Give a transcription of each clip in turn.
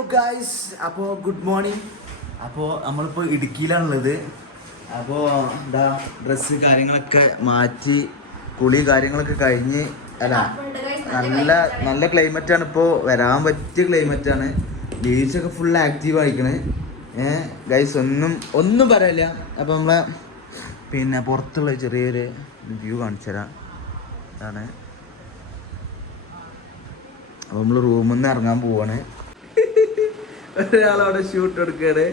Hello guys അപ്പോൾ good morning അപ്പോൾ നമ്മളിപ്പോൾ ഇടുക്കിയിലാണുള്ളത്. അപ്പോൾ എന്താ ഡ്രസ്സ് കാര്യങ്ങളൊക്കെ മാറ്റി കുളി കാര്യങ്ങളൊക്കെ കഴിഞ്ഞ് അല്ല നല്ല നല്ല ആണ് ഇപ്പോ. വരാൻ പറ്റിയ ക്ലൈമറ്റ് ബീച്ച് ഒക്കെ ഫുൾ ആക്റ്റീവ് ആയിക്കണ് ഏഹ് ഗൈസ് ഒന്നും ഒന്നും പറയില്ല. അപ്പോൾ നമ്മളെ പിന്നെ പുറത്തുള്ള ചെറിയൊരു വ്യൂ കാണിച്ചു തരാം ഇതാണ്. അപ്പോൾ നമ്മൾ റൂമിൽ നിന്ന് ഇറങ്ങാൻ പോവാണ്. ഒരാളവിടെ ഷൂട്ട് എടുക്കുകയാണ്.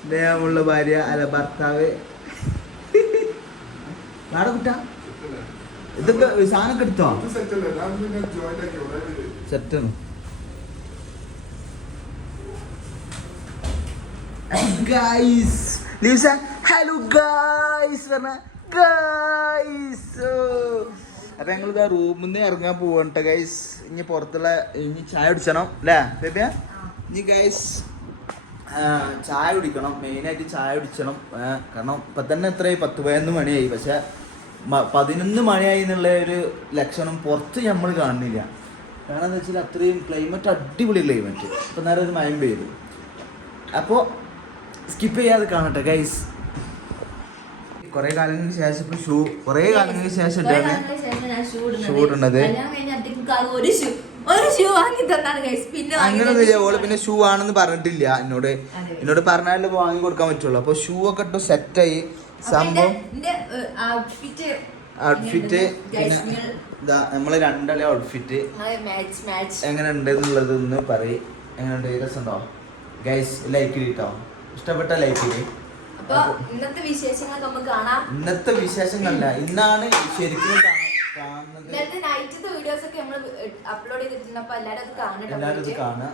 സ്നേഹമുള്ള ഭാര്യ അല്ല ഭർത്താവ്. നാടെ കുട്ട. ഇതൊക്കെ സാധനമൊക്കെ എടുത്തോ? സെറ്റാണ് ഗൈസ് ലീസ ഹലോ ഗൈസ് പറഞ്ഞ ഗൈസ് അപ്പൊ ഞങ്ങൾ ഇതാ റൂമിൽ നിന്ന് ഇറങ്ങാൻ പോവണ്ട ഗൈസ് ഇനി പുറത്തുള്ള ഇനി ചായ കുടിച്ചണം അല്ലേ ബേബിയ? ഇനി ഗൈസ് ചായ കുടിക്കണം. മെയിനായിട്ട് ചായ കുടിക്കണം കാരണം ഇപ്പം തന്നെ എത്രയായി പത്ത് പതിനൊന്ന് മണിയായി. പക്ഷെ പതിനൊന്ന് മണിയായി എന്നുള്ള ഒരു ലക്ഷണം പുറത്ത് നമ്മൾ കാണുന്നില്ല. കാരണം എന്താ വെച്ചാൽ അത്രയും ക്ലൈമറ്റ് അടിപൊളി ക്ലൈമറ്റ് ഇപ്പം നേരെ ഒരു മയം പെയ്തു. അപ്പോൾ സ്കിപ്പ് ചെയ്യാതെ കാണട്ടെ ഗൈസ് കുറെ കാലങ്ങൾക്ക് ശേഷം ഇപ്പം ഷൂ കുറെ കാലങ്ങൾക്ക് ശേഷം ഇട്ടാണ് ഷൂ ഇടുന്നത്. ഒരു ഷൂ വാങ്ങി തന്നാണ്. പിന്നെ വാങ്ങി അങ്ങനൊന്നുമില്ല ഓൾ പിന്നെ ഷൂ ആണെന്ന് പറഞ്ഞിട്ടില്ല. എന്നോട്. എന്നോട് പറഞ്ഞാലും വാങ്ങി കൊടുക്കാൻ പറ്റുള്ളൂ. അപ്പൊ ഷൂ ഒക്കെ ഇട്ട് സെറ്റായി. ആയി സംഭവം ഔട്ട്ഫിറ്റ് പിന്നെ നമ്മൾ രണ്ടാളെ ഔട്ട്ഫിറ്റ്. എങ്ങനെ ഉണ്ട് എന്നുള്ളത് ഒന്ന് പറയും. എങ്ങനെയുണ്ട്? രസമുണ്ടോ? ഗൈസ് ലൈക്ക് ഇട്ടോ ഇഷ്ടപ്പെട്ട ലൈക്ക് അപ്പൊ ഇന്നത്തെ വിശേഷങ്ങളല്ല. ഇന്നാണ് ശരിക്കും ഇന്നത്തെ നൈറ്റത്തെ വീഡിയോസ് ഒക്കെ നമ്മൾ അപ്ലോഡ് ചെയ്തിട്ടുണ്ട് അപ്പൊ എല്ലാരും അത് കാണണം എല്ലാവരും ഇത് കാണുക.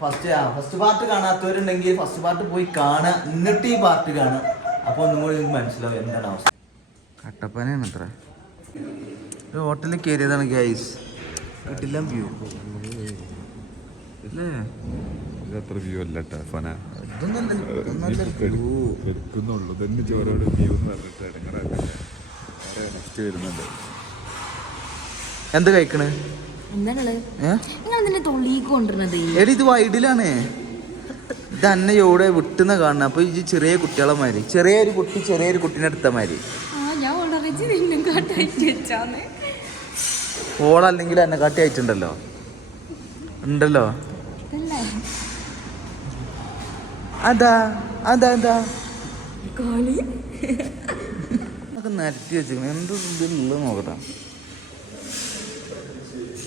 ഫസ്റ്റ് ആ ഫസ്റ്റ് പാർട്ട് കാണാത്തവരുണ്ടെങ്കിൽ ഫസ്റ്റ് പാർട്ട് പോയി കാണുക. എന്നിട്ട് ഈ പാർട്ട് കാണുക. അപ്പോൾ ഒന്നും കൂടി നിങ്ങൾക്ക് മനസ്സിലാവും എന്താണ് അവസ്ഥ. കട്ടപ്പനയാണ് അത്ര ഒരു ഹോട്ടലിൽ കയറിയതാണ് ഗൈസ് കിട്ടില്ല വ്യൂ അല്ലേ? വ്യൂ അല്ല ഇതൊന്നല്ല വ്യൂ എടുക്കുന്നുള്ളൂ. തന്നെ ചോരോട് വ്യൂ എന്ന് പറഞ്ഞിട്ട് ഇടങ്ങറാക്കില്ല നെക്സ്റ്റ് വരുന്നുണ്ട്. എന്ത് കഴിക്കണ്? എടി ഇത് വൈഡിലാണ്. ഇത് അന്നെ എവിടെ വിട്ടുന്ന കാണുന്നത് അപ്പൊ ഈ ചെറിയ കുട്ടികളെ മാതിരി. ചെറിയൊരു കുട്ടി ചെറിയൊരു കുട്ടീനെ എടുത്ത മാതിരി. ഓളല്ലെങ്കിൽ എന്നെ കാട്ടി അയച്ചിട്ടുണ്ടല്ലോ ഉണ്ടല്ലോ അതാ അതാ അതാ. നരത്തി വെച്ചിരിക്കുന്നു. വെച്ചിരിക്കണം എന്ത് നോക്കട്ടെ.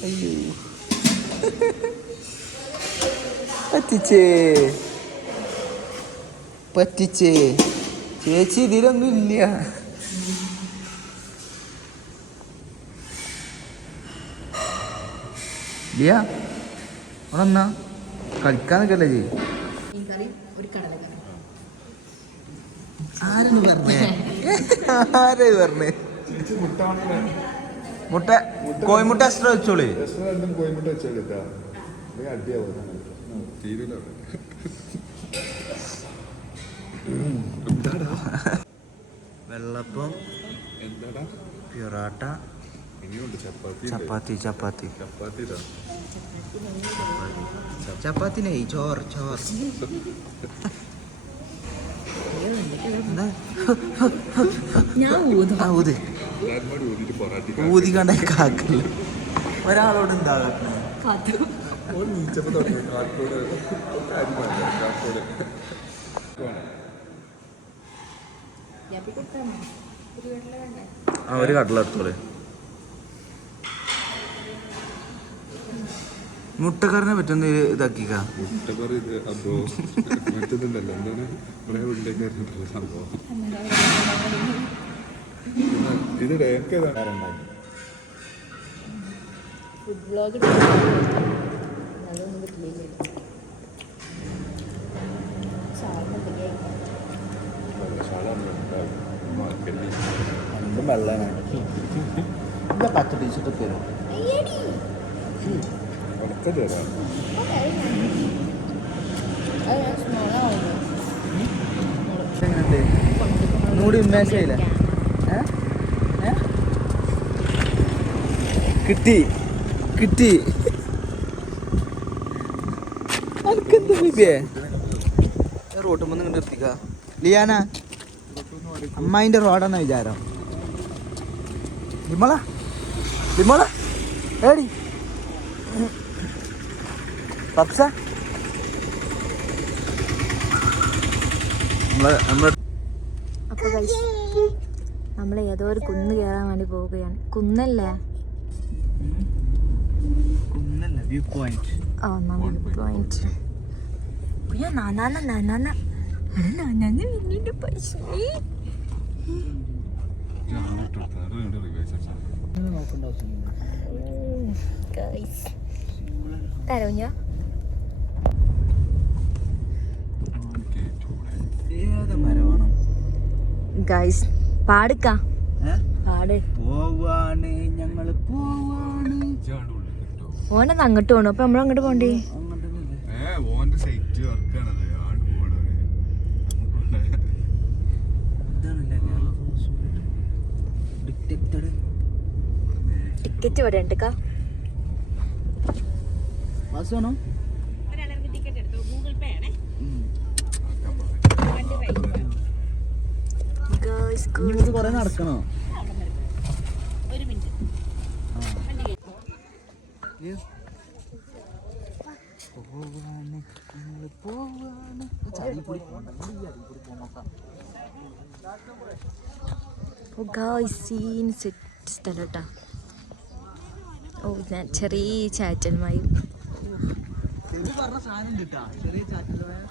അയ്യോ. പറ്റിച്ചേ. പറ്റിച്ചേ. ചേച്ചി ഇതിലൊന്നും ഇല്ല. ഇല്ല അവിടെ കളിക്കാൻ നിൽക്കല്ലേ കടലക്കറി. ആരാണ് പറഞ്ഞേ? ആരാ പറഞ്ഞേ? മുട്ട കോയിമുട്ട എക്സ്ട്രാ വെച്ചോളി. കോയിമുട്ട എന്താടാ വെള്ളപ്പം പൊറോട്ട ചപ്പാത്തി. ചപ്പാത്തി. ചപ്പാത്തി നെയ് ചോർ എന്താ? ഞാൻ ഊതും. ആ ഊത് എല്ലാവരും കൂടി ഊതിയിട്ട് പൊറാട്ടി ഊതി കണ്ട കാക്കല്ല ഒരാളോട് എന്താ ആ ഒരു കടലെടുത്തോളെ മുട്ടക്കറിനെ പറ്റുന്ന ഇതാക്കിക്ക. മുട്ടക്കറി ഇത് അപ്പോ മറ്റേതുണ്ടല്ലോ. എന്താണ്? കുറെ ഉള്ളിലേക്കായിരുന്നല്ലോ സംഭവം. ഇത് എനിക്ക് ഫുഡ് ബ്ലോഗ് അതൊന്നും എന്താ പച്ച ടീഷർട്ട് തരും. ഉറക്കം തരാം. ഒന്നുകൂടി ഉന്മേഷയില്ല കിട്ടി. കിട്ടി. അനക്കെന്താ ബേബിയെ റോട്ട് മുന്ന് നിർത്തിക്ക ലിയാന അമ്മായിന്റെ റോഡാന്ന വിചാരം. വിമള വിമള ഏടി പപ്സ അപ്പൊ നമ്മൾ ഏതോ ഒരു കുന്ന് കയറാൻ വേണ്ടി പോവുകയാണ്. കുന്നല്ലേ? കുന്നല്ല വ്യൂ പോയിന്റ് ആ നമ്മൾ പോയിന്റ് അയ്യോ നാനാന നാനാന നാനാന വീടിന്റെ പൈസ. തരോ ഞാൻ? ഗൈസ് പാടുക്ക ഓനെ അങ്ങോട്ട് പോണു? അപ്പൊ നമ്മൾ അങ്ങോട്ട് പോണ്ടേ. ടിക്കറ്റ് ഇവിടെ ഉണ്ട് നടക്കണോ? പോവാണ് നിങ്ങൾ പോവാണ്. ചതിപ്പൊടി പോകണ്ട ചതിപ്പൊടി പോകാം സീൻ സെറ്റ് സ്ഥലം കേട്ടോ ഓ ഞാൻ ചെറിയ ചാറ്റൽ മയിൽ ചെറിയ ചാറ്റൽ മയിൽ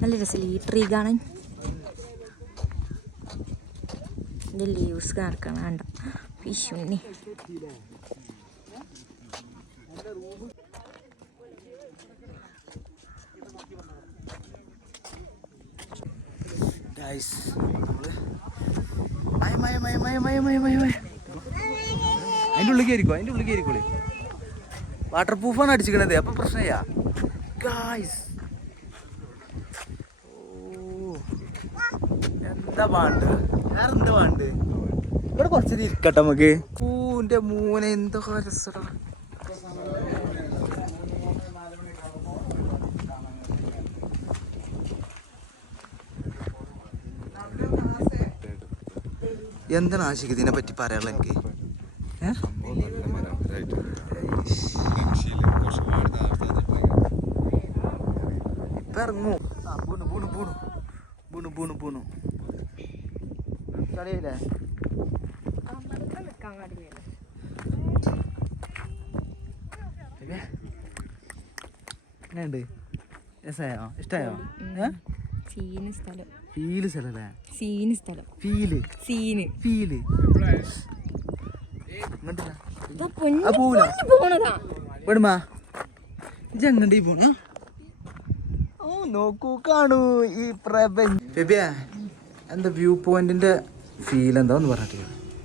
നല്ല രസമില്ല ഈ ട്രീ കാണാൻ ഇത് ലീവ്സ് കണക്കാണ് വേണ്ട. വിഷുണ്ണി അതിന്റെ ഉള്ളിൽ കയറിക്കോ അതിന്റെ ഉള്ളിൽ കയറിക്കോളേ. വാട്ടർ പ്രൂഫാണ് അടിച്ചിരിക്കണത് അപ്പം പ്രശ്നമായാ ഗായ്സ് ഇവിടെ കുറച്ച് ഇരിക്കട്ടെ നമുക്ക്. പൂവിന്റെ മൂന എന്തൊക്കെ രസടാ. എന്താണ് ആശിക്ക് ഇതിനെ പറ്റി പറയാനുള്ള എനിക്ക് ഇപ്പൊ ഇറങ്ങൂ ആ പൂണു പൂണു പൂണു. പൂണു പൂണു പൂണു. കളിയില്ലേ? എങ്ങനെയുണ്ട്? രസമായോ? ഇഷ്ടമായോ സീന് സ്ഥലം. ഫീൽ സ്ഥലല്ലേ? സീന് സ്ഥലം. ഫീൽ? സീന്. ഫീൽ? പോണതാ. പോണ? ഓ നോക്കൂ കാണൂ ഈ പ്രപഞ്ച എന്താ വ്യൂ പോയിന്റിന്റെ ഫീൽ എന്താന്ന് പറഞ്ഞിട്ട്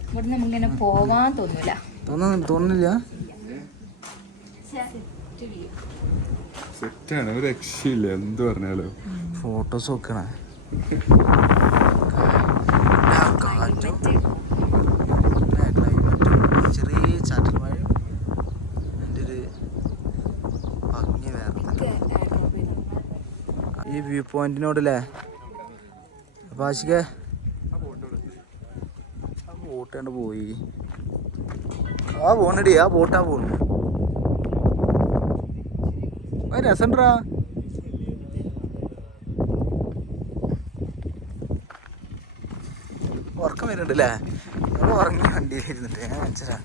ഇവിടെ നമുക്കിങ്ങനെ പോകാൻ തോന്നൂല. തോന്നുന്നു സെറ്റാണ് ഒരു രക്ഷയില്ല എന്ത് പറഞ്ഞാലോ. ഫോട്ടോസ് നോക്കണേ. കാറ്റും ചെറിയ ചാറ്റൽ മഴ. എന്റെ ഒരു ഭംഗി വേറെ ഈ വ്യൂ പോയിന്റിനോടല്ലേ അപ്പൊ ആശിക ആ പോയി. ആ പോണടി ആ ബോട്ടാ പോണു. രസണ്ടാ ഉറക്കം വരുന്നുണ്ട് അല്ലേ നമ്മൾ ഉറങ്ങി വണ്ടിയിലിരുന്നിട്ട് ഞാൻ മനസ്സിലാ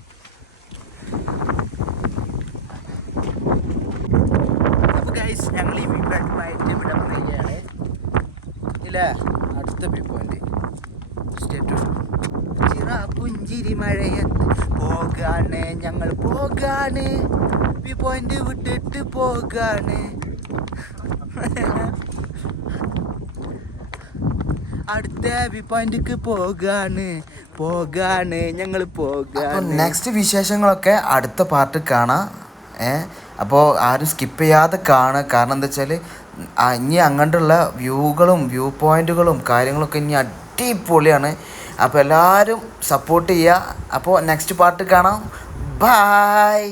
ഞങ്ങൾ ഈ വീട്ടിലായിട്ട് മാറ്റി വിടാൻ പറയുകയാണ് ഇല്ല? അടുത്ത പോയിന്റ് സ്റ്റേറ്റ് പുഞ്ചിരി മഴയത്ത് പോകാണ് ഞങ്ങൾ പോകാണ്. വ്യൂ പോയിന്റ് വിട്ടിട്ട് പോകാണ്. അടുത്ത വി പോയിന്റിക്ക് പോകാണ് പോകാണ് ഞങ്ങൾ പോകാണ്. നെക്സ്റ്റ് വിശേഷങ്ങളൊക്കെ അടുത്ത പാർട്ട് കാണാം. ഏ അപ്പോൾ ആരും സ്കിപ്പ് ചെയ്യാതെ കാണുക. കാരണം എന്താ വെച്ചാൽ ഇനി അങ്ങോട്ടുള്ള വ്യൂകളും വ്യൂ പോയിന്റുകളും കാര്യങ്ങളൊക്കെ ഇനി അടിപൊളിയാണ്. അപ്പോൾ എല്ലാവരും സപ്പോർട്ട് ചെയ്യുക അപ്പോൾ നെക്സ്റ്റ് പാർട്ട് കാണാം. ബായ്